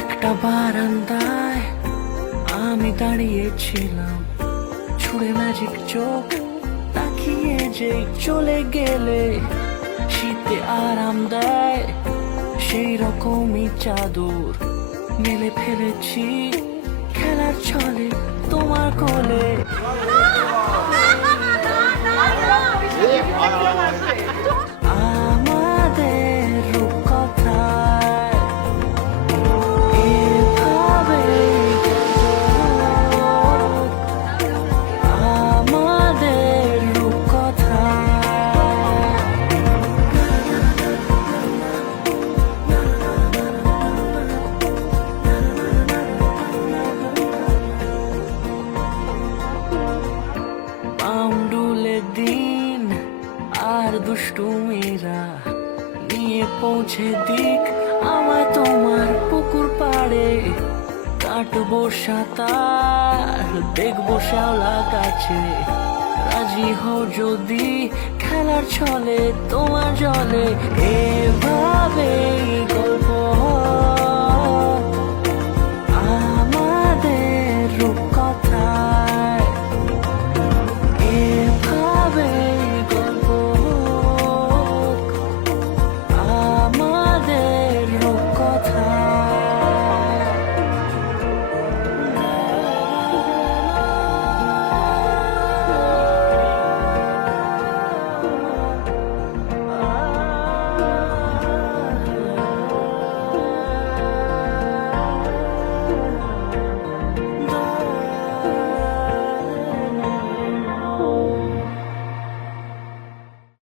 একটা বারান্দায় আমি দাঁড়িয়েছিলাম, ছুঁড়ে ম্যাজিক চোখ তাকিয়ে যে চলে গেলে শীতে আরাম দেয় সেই রকমই চাদর মেলে ফেলেছি খেলার ছলে তোমার কোলে। আমাদের রূপকথায় এভাবে আমাদের রূপকথায়। পামডুলে দিন আর দুষ্টুমিরা নিয়ে পৌঁছে দিক আমায় তোমার পুকুর পাড়ে। কাটবো সাঁতার, দেখবো শ্যাওলা গাছে, রাজি হও যদি খেলার ছলে তোমার জলে। এভাবেই গল্প